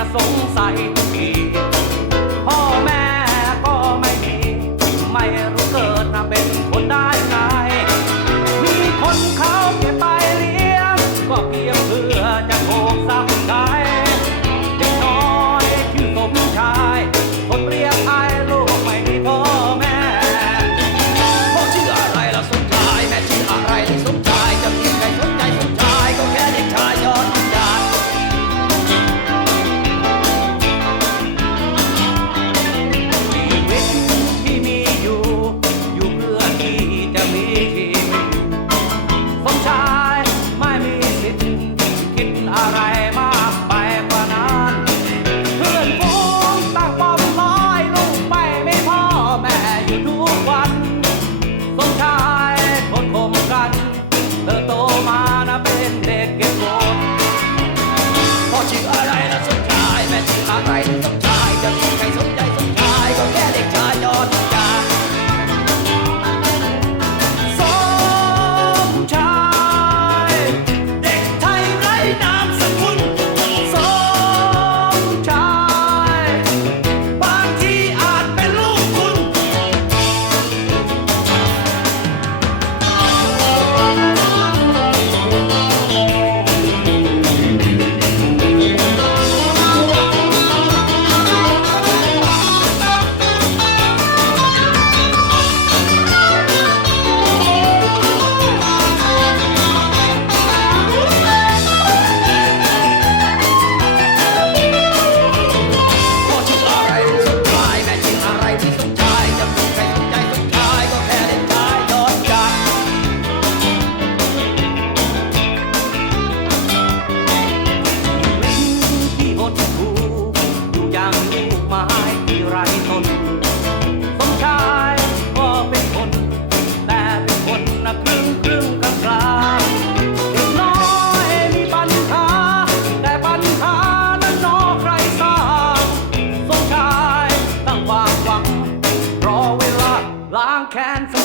era só do que can't.